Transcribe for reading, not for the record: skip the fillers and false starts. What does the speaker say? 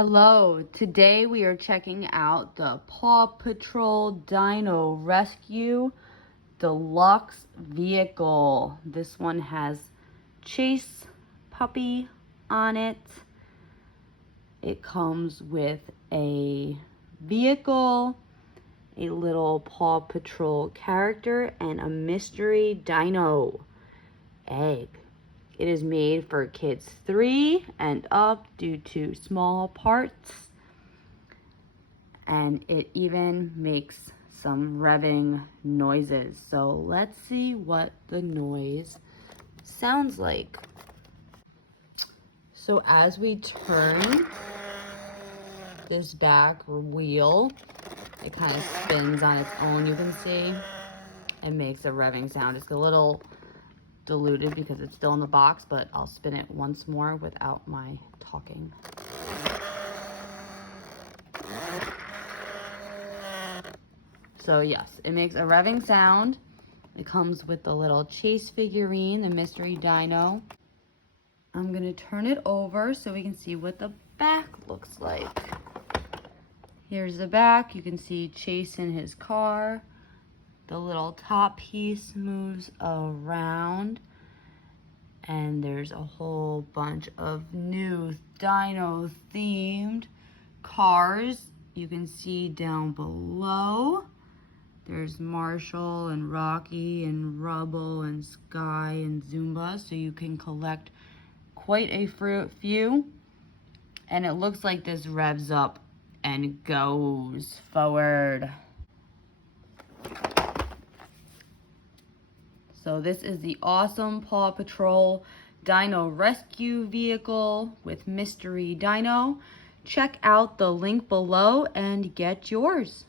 Hello, today we are checking out the Paw Patrol Dino Rescue Deluxe Vehicle. This one has Chase Puppy on it. It comes with a vehicle, a little Paw Patrol character, and a mystery dino egg. It is made for kids 3 and up due to small parts. And it even makes some revving noises. So let's see what the noise sounds like. So as we turn this back wheel, it kind of spins on its own, you can see. It makes a revving sound. It's a little diluted because it's still in the box, but I'll spin it once more without my talking. So yes, it makes a revving sound. It comes with the little Chase figurine, the mystery dino. I'm gonna turn it over so we can see what the back looks like. Here's the back. You can see Chase in his car. The little top piece moves around, and there's a whole bunch of new dino themed cars you can see down below. There's Marshall and Rocky and Rubble and Sky and Zumba, so you can collect quite a few. And it looks like this revs up and goes forward. So this is the awesome Paw Patrol Dino Rescue Vehicle with Mystery Dino. Check out the link below and get yours.